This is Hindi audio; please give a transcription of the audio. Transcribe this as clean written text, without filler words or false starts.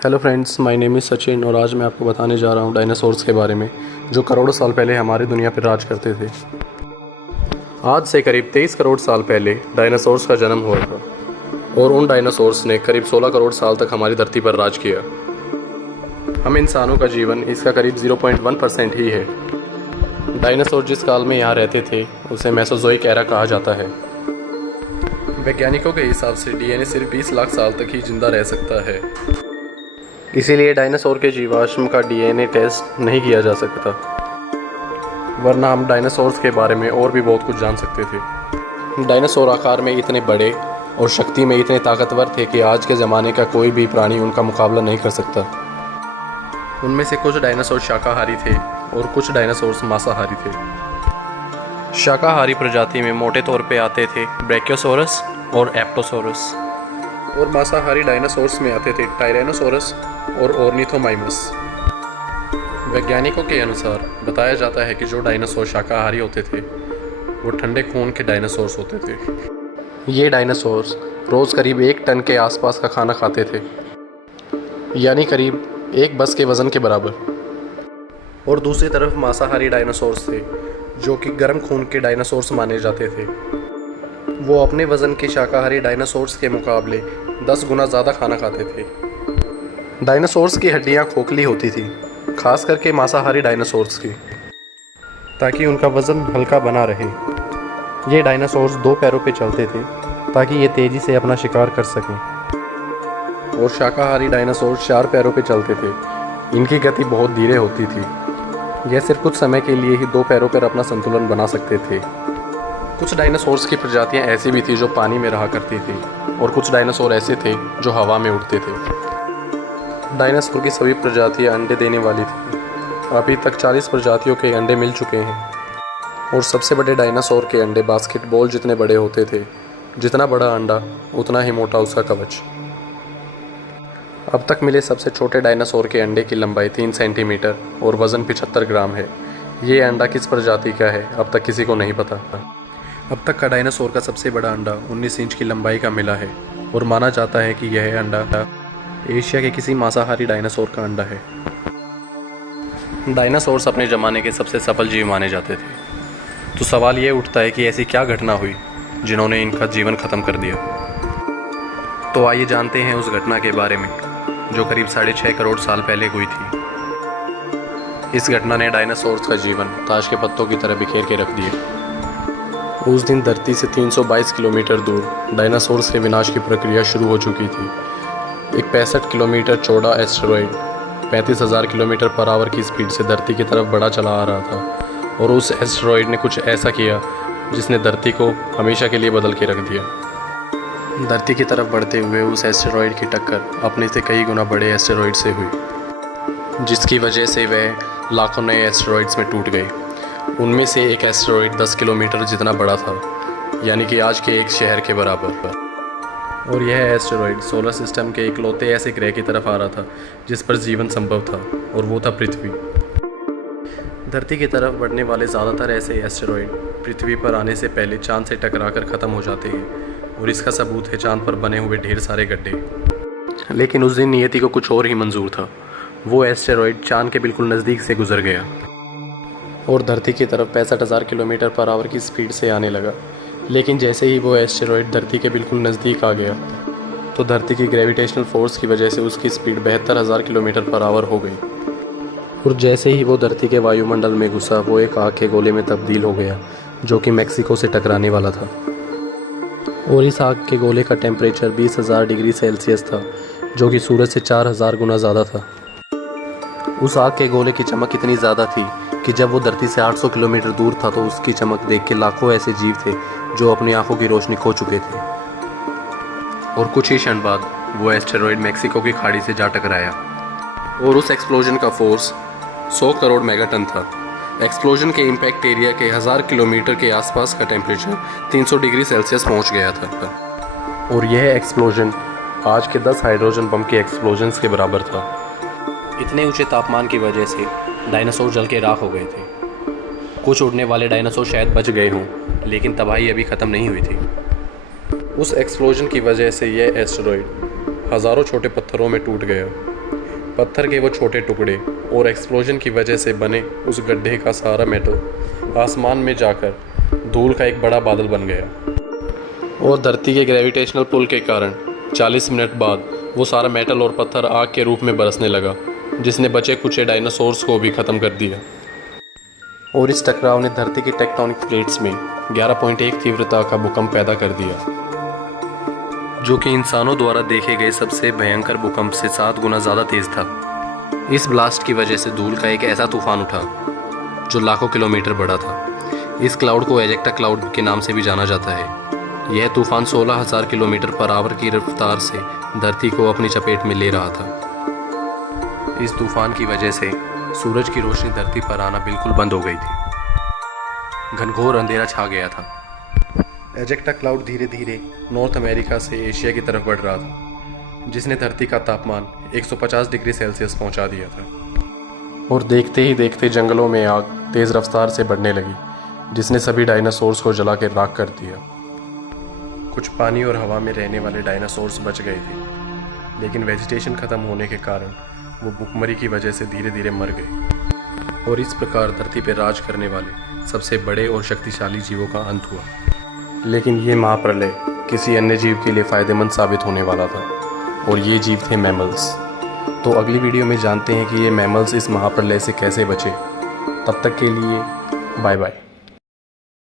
Hello friends, my name is Sachin और आज मैं आपको बताने जा रहा हूँ डायनासोर्स के बारे में जो करोड़ों साल पहले हमारी दुनिया पर राज करते थे। आज से करीब 23 करोड़ साल पहले डायनासोर्स का जन्म हुआ था और उन डायनासोर्स ने करीब 16 करोड़ साल तक हमारी धरती पर राज किया। हम इंसानों का जीवन इसका करीब 0.1% ही है। डायनासोर जिस काल में यहाँ रहते थे उसे मेसोजोइक एरा कहा जाता है। वैज्ञानिकों के हिसाब से डीएनए सिर्फ 20 लाख साल तक ही जिंदा रह सकता है, इसीलिए डायनासोर के जीवाश्म का डीएनए टेस्ट नहीं किया जा सकता, वरना हम डायनासोर्स के बारे में और भी बहुत कुछ जान सकते थे। डायनासोर आकार में इतने बड़े और शक्ति में इतने ताकतवर थे कि आज के ज़माने का कोई भी प्राणी उनका मुकाबला नहीं कर सकता। उनमें से कुछ डायनासोर शाकाहारी थे और कुछ डायनासोर्स मांसाहारी थे। शाकाहारी प्रजाति में मोटे तौर पे आते थे ब्रैकियोसोरस और एप्टोसोरस, और मांसाहारी डायनासोर्स में आते थे टायरेनोसोरस और ऑर्निथोमाइमस। वैज्ञानिकों के अनुसार बताया जाता है कि जो डायनासोर शाकाहारी होते थे वो ठंडे खून के डायनासोर्स होते थे। ये डायनासोर्स रोज़ करीब 1 टन के आसपास का खाना खाते थे, यानी करीब 1 बस के वज़न के बराबर। और दूसरी तरफ मांसाहारी डायनासोर्स थे जो कि गर्म खून के डायनासोर्स माने जाते थे। वो अपने वज़न के शाकाहारी डायनासोर्स के मुकाबले 10 गुना ज़्यादा खाना खाते थे। डायनासोर्स की हड्डियाँ खोखली होती थी, खास करके मांसाहारी डायनासोर्स की, ताकि उनका वज़न हल्का बना रहे। ये डायनासोर्स 2 पैरों पे चलते थे ताकि ये तेज़ी से अपना शिकार कर सकें, और शाकाहारी डायनासोर्स 4 पैरों पे चलते थे। इनकी गति बहुत धीरे होती थी। यह सिर्फ कुछ समय के लिए ही 2 पैरों पर अपना संतुलन बना सकते थे। कुछ डायनासोर्स की प्रजातियां ऐसी भी थी जो पानी में रहा करती थी, और कुछ डायनासोर ऐसे थे जो हवा में उड़ते थे। डायनासोर की सभी प्रजातियां अंडे देने वाली थी। अभी तक 40 प्रजातियों के अंडे मिल चुके हैं, और सबसे बड़े डायनासोर के अंडे बास्केटबॉल जितने बड़े होते थे। जितना बड़ा अंडा उतना ही मोटा उसका कवच। अब तक मिले सबसे छोटे डायनासोर के अंडे की लंबाई 3 सेंटीमीटर और वज़न 75 ग्राम है। ये अंडा किस प्रजाति का है अब तक किसी को नहीं पता। अब तक का डायनासोर का सबसे बड़ा अंडा 19 इंच की लंबाई का मिला है, और माना जाता है कि यह अंडा एशिया के किसी मांसाहारी डायनासोर का अंडा है। डायनासोर्स अपने ज़माने के सबसे सफल जीव माने जाते थे। तो सवाल ये उठता है कि ऐसी क्या घटना हुई जिन्होंने इनका जीवन ख़त्म कर दिया। तो आइए जानते हैं उस घटना के बारे में जो करीब 6.5 करोड़ साल पहले हुई थी। इस घटना ने डायनासोर्स का जीवन ताश के पत्तों की तरह बिखेर के रख दिया। उस दिन धरती से 322 किलोमीटर दूर डायनासोर्स के विनाश की प्रक्रिया शुरू हो चुकी थी। एक 65 किलोमीटर चौड़ा एस्टेरॉयड 35,000 किलोमीटर पर आवर की स्पीड से धरती की तरफ बढ़ा चला आ रहा था, और उस एस्टेरॉयड ने कुछ ऐसा किया जिसने धरती को हमेशा के लिए बदल के रख दिया। धरती की तरफ बढ़ते हुए उस एस्टेरॉयड की टक्कर अपने से कई गुना बड़े एस्टेरॉयड से हुई, जिसकी वजह से वह लाखों नए एस्टेरॉयड्स में टूट गए। उनमें से एक एस्टेरॉयड 10 किलोमीटर जितना बड़ा था, यानी कि आज के एक शहर के बराबर। और यह एस्टेरॉयड सोलर सिस्टम के इकलौते ऐसे ग्रह की तरफ आ रहा था जिस पर जीवन संभव था, और वो था पृथ्वी। धरती की तरफ बढ़ने वाले ज़्यादातर ऐसे एस्टेरॉयड पृथ्वी पर आने से पहले चांद से टकराकर ख़त्म हो जाते हैं, और इसका सबूत है चांद पर बने हुए ढेर सारे गड्ढे। लेकिन उस दिन नियति को कुछ और ही मंजूर था। वो एस्टेरॉयड चांद के बिल्कुल नज़दीक से गुजर गया और धरती की तरफ 65,000 किलोमीटर पर आवर की स्पीड से आने लगा। लेकिन जैसे ही वो एस्टेरॉयड धरती के बिल्कुल नज़दीक आ गया तो धरती की ग्रेविटेशनल फोर्स की वजह से उसकी स्पीड 72,000 किलोमीटर पर आवर हो गई, और जैसे ही वो धरती के वायुमंडल में घुसा वो एक आग के गोले में तब्दील हो गया जो कि मैक्सिको से टकराने वाला था। और इस आग के गोले का टेम्परेचर 20,000 डिग्री सेल्सियस था, जो कि सूरज से 4,000 गुना ज़्यादा था। उस आग के गोले की चमक इतनी ज़्यादा थी कि जब वो धरती से 800 किलोमीटर दूर था तो उसकी चमक देख के लाखों ऐसे जीव थे जो अपनी आंखों की रोशनी खो चुके थे। और कुछ ही क्षण बाद वो एस्टेरॉयड मैक्सिको की खाड़ी से जा टकराया, और उस एक्सप्लोजन का फोर्स 100 करोड़ मेगाटन था। एक्सप्लोजन के इम्पैक्ट एरिया के 1000 किलोमीटर के आसपास का टेम्परेचर 300 डिग्री सेल्सियस पहुंच गया था, और यह एक्सप्लोजन आज के 10 हाइड्रोजन बम के एक्सप्लोजन्स के बराबर था। इतने ऊंचे तापमान की वजह से डायनासोर जल के राख हो गए थे। कुछ उड़ने वाले डायनासोर शायद बच गए हों, लेकिन तबाही अभी ख़त्म नहीं हुई थी। उस एक्सप्लोजन की वजह से यह एस्टेरॉयड हज़ारों छोटे पत्थरों में टूट गया पत्थर के वो छोटे टुकड़े और एक्सप्लोजन की वजह से बने उस गड्ढे का सारा मेटल आसमान में जाकर धूल का एक बड़ा बादल बन गया और धरती के ग्रेविटेशनल पुल के कारण 40 मिनट बाद वो सारा मेटल और पत्थर आग के रूप में बरसने लगा, जिसने बचे कुचे डायनासोर्स को भी ख़त्म कर दिया। और इस टकराव ने धरती की टेक्टोनिक प्लेट्स में 11.1 तीव्रता का भूकंप पैदा कर दिया, जो कि इंसानों द्वारा देखे गए सबसे भयंकर भूकंप से 7 गुना ज़्यादा तेज़ था। इस ब्लास्ट की वजह से धूल का एक ऐसा तूफान उठा जो लाखों किलोमीटर बड़ा था। इस क्लाउड को एजेक्टा क्लाउड के नाम से भी जाना जाता है। यह तूफान 16,000 किलोमीटर पर आवर की रफ्तार से धरती को अपनी चपेट में ले रहा था। इस तूफान की वजह से सूरज की रोशनी धरती पर आना बिल्कुल बंद हो गई थी। घनघोर अंधेरा छा गया था। एजेक्टा क्लाउड धीरे धीरे नॉर्थ अमेरिका से एशिया की तरफ बढ़ रहा था, जिसने धरती का तापमान 150 डिग्री सेल्सियस पहुंचा दिया था। और देखते ही देखते जंगलों में आग तेज़ रफ्तार से बढ़ने लगी, जिसने सभी डायनासोर्स को जला के राख कर दिया। कुछ पानी और हवा में रहने वाले डायनासोर्स बच गए थे, लेकिन वेजिटेशन ख़त्म होने के कारण वो भूखमरी की वजह से धीरे धीरे मर गए। और इस प्रकार धरती पर राज करने वाले सबसे बड़े और शक्तिशाली जीवों का अंत हुआ। लेकिन ये महाप्रलय किसी अन्य जीव के लिए फ़ायदेमंद साबित होने वाला था, और ये जीव थे मैमल्स। तो अगली वीडियो में जानते हैं कि ये मैमल्स इस महाप्रलय से कैसे बचे। तब तक के लिए बाय बाय।